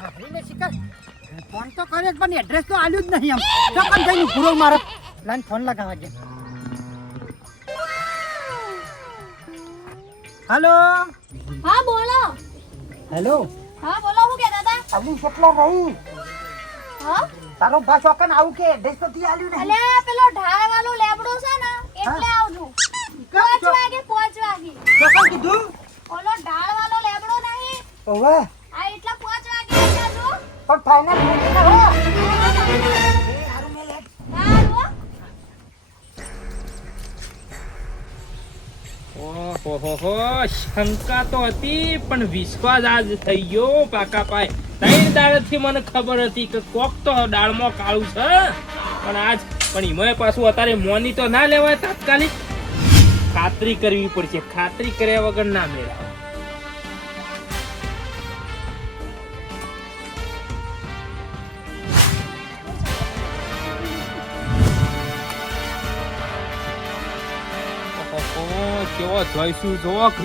હારીને શિકાર ફોન તો કર્યો પણ એડ્રેસ તો આલ્યું જ નહીં આમ તો પણ જઈને પૂરો મારો લાઈન ફોન લગાવવા દે હેલો હા બોલો હેલો હા બોલો હું કહેતા હતા અલી કેટલા રહી હા તારો ભાષો કન આવું કે એડ્રેસ તો તી આલ્યું નહીં અલે પેલો ઢાળ વાળું લેબડું છે ને એટલે આવજો 5 વાગે તો કઈ કીધું ઓલો ઢાળ વાળો લેબડો નહીં ઓવે આ એટલા 5 વાગે આવી જાજો પણ ફાઈનલ મૂકી હો એ હારું મે લે હારું ઓહો શંકા તો હતી પણ વિશ્વાસ આજ થઈ ગયો પાકા પાય 3 દાડથી મને ખબર હતી કે કોક તો દાળમાં કાળું છે પણ એમાં પાછું અત્યારે મોની તો ના લેવાય તાત્કાલિક ખાતરી કરવી પડશે ખાતરી કર્યા વગર ના મેળાય કેવો જોઈશું જોક